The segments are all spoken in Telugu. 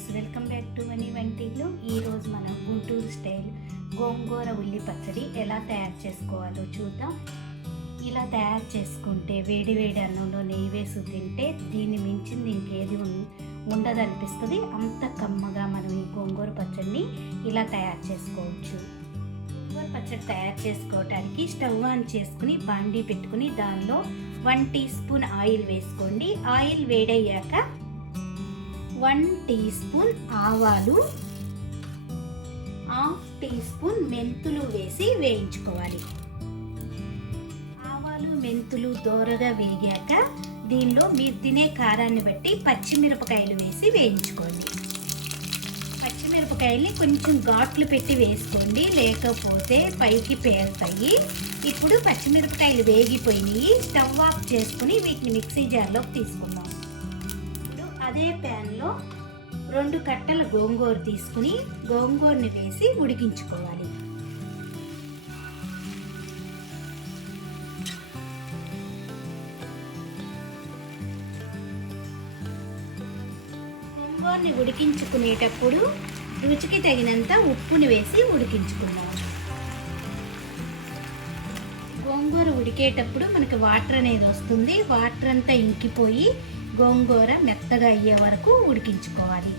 ఫ్రెండ్స్, వెల్కమ్ బ్యాక్ టు వని వంటిల్లు. ఈరోజు మనం గుంటూరు స్టైల్ గోంగూర ఉల్లి పచ్చడి ఎలా తయారు చేసుకోవాలో చూద్దాం. ఇలా తయారు చేసుకుంటే వేడి వేడి అన్నంలో నెయ్యి వేసి తింటే దీన్ని మించింది ఇంకేది ఉండదనిపిస్తుంది. అంత కమ్మగా మనం ఈ గోంగూర పచ్చడిని ఇలా తయారు చేసుకోవచ్చు. గోంగూర పచ్చడి తయారు చేసుకోవడానికి స్టవ్ ఆన్ చేసుకుని బాండీ పెట్టుకుని దానిలో 1 టీ స్పూన్ ఆయిల్ వేసుకోండి. ఆయిల్ వేడయ్యాక 1 టీ స్పూన్ ఆవాలు, 1/2 టీ స్పూన్ మెంతులు వేసి వేయించుకోవాలి. ఆవాలు మెంతులు దోరగా వేగాక దీనిలో మీరు తినే కారాన్ని బట్టి పచ్చిమిరపకాయలు వేసి వేయించుకోండి. పచ్చిమిరపకాయల్ని కొంచెం ఘాట్లు పెట్టి వేసుకోండి, లేకపోతే పైకి పేలుతాయి. ఇప్పుడు పచ్చిమిరపకాయలు వేగిపోయినాయి. స్టవ్ ఆఫ్ చేసుకుని వీటిని మిక్సీ జార్లోకి తీసుకుందాం. ఇప్పుడు అదే ప్యాన్లో 2 కట్టల గోంగూర తీసుకుని గోంగూరని వేసి ఉడికించుకోవాలి. గోంగూరని ఉడికించుకునేటప్పుడు రుచికి తగినంత ఉప్పుని వేసి ఉడికించుకుందాం. గోంగూర ఉడికేటప్పుడు మనకి వాటర్ అనేది వస్తుంది. వాటర్ అంతా ఇంకిపోయి గోంగూర మెత్తగా అయ్యే వరకు ఉడికించుకోవాలి.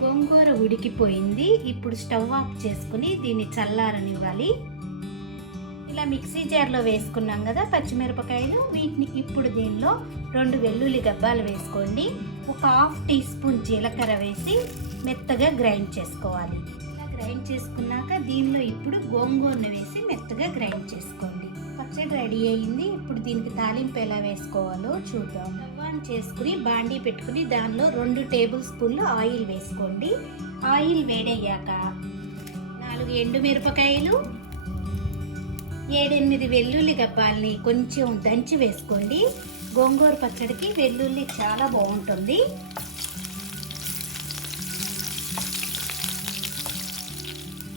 గోంగూర ఉడికిపోయింది. ఇప్పుడు స్టవ్ ఆఫ్ చేసుకుని దీన్ని చల్లారనివ్వాలి. ఇలా మిక్సీ జార్లో వేసుకున్నాం కదా పచ్చిమిరపకాయలు, వీటిని ఇప్పుడు దీనిలో 2 వెల్లుల్లి గబ్బాలు వేసుకోండి. ఒక 1/2 టీ స్పూన్ జీలకర్ర వేసి మెత్తగా గ్రైండ్ చేసుకోవాలి. ఇలా గ్రైండ్ చేసుకున్నాక దీనిలో ఇప్పుడు గోంగూరను వేసి మెత్తగా గ్రైండ్ చేసుకోండి. పచ్చడి రెడీ అయ్యింది. ఇప్పుడు దీనికి తాలింపు ఎలా వేసుకోవాలో చూద్దాం. స్టవ్ ఆన్ చేసుకుని బాండీ పెట్టుకుని దానిలో 2 టేబుల్ స్పూన్లు ఆయిల్ వేసుకోండి. ఆయిల్ వేడయ్యాక 4 ఎండుమిరపకాయలు, 7-8 వెల్లుల్లి గబ్బాలని కొంచెం దంచి వేసుకోండి. గోంగూర పచ్చడికి వెల్లుల్లి చాలా బాగుంటుంది.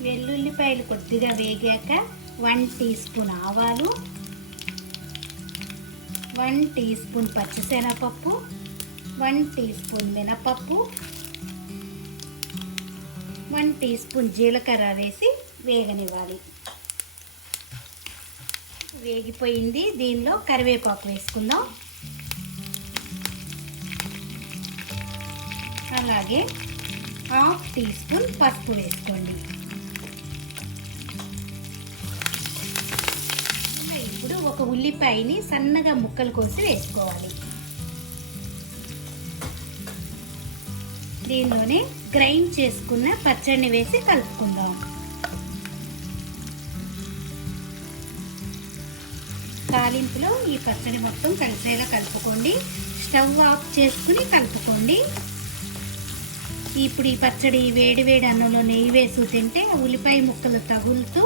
వెల్లుల్లిపాయలు కొద్దిగా వేగాక 1 టీ స్పూన్ ఆవాలు, 1 టీ స్పూన్ పచ్చిశనగపప్పు, 1 టీ స్పూన్ మినపప్పు, 1 టీ స్పూన్ జీలకర్ర వేసి వేగనివ్వాలి. వేగిపోయింది. దీనిలో కరివేపాకు వేసుకుందాం. అలాగే 1/2 టీ స్పూన్ పసుపు వేసుకోండి. ఇప్పుడు ఒక ఉల్లిపాయని సన్నగా ముక్కలు కోసి వేసుకోవాలి. దీనిలోనే గ్రైండ్ చేసుకున్న పచ్చడిని వేసి కలుపుకుందాం. తాలింపులో ఈ పచ్చడి మొత్తం కలిసేలా కలుపుకోండి. స్టవ్ ఆఫ్ చేసుకుని కలుపుకోండి. ఇప్పుడు ఈ పచ్చడి వేడి వేడి అన్నంలో నెయ్యి వేసి తింటే ఉల్లిపాయ ముక్కలు తగులుతూ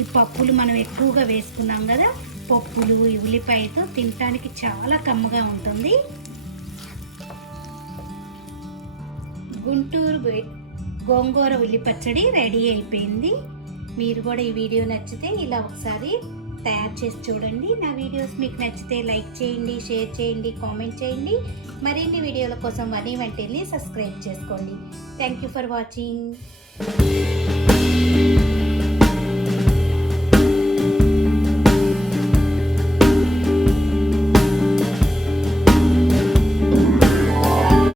ఈ పప్పులు మనం ఎక్కువగా వేసుకున్నాం కదా, పప్పులు ఈ ఉల్లిపాయతో తినడానికి చాలా కమ్మగా ఉంటుంది. గుంటూరు గోంగూర ఉల్లి పచ్చడి రెడీ అయిపోయింది. మీరు కూడా ఈ వీడియో నచ్చితే ఇలా ఒకసారి తయారు చేసి చూడండి. నా వీడియోస్ మీకు నచ్చితే లైక్ చేయండి, షేర్ చేయండి, కామెంట్ చేయండి. మరిన్ని వీడియోల కోసం వని వంటిల్ని సబ్స్క్రైబ్ చేసుకోండి. Thank you for watching.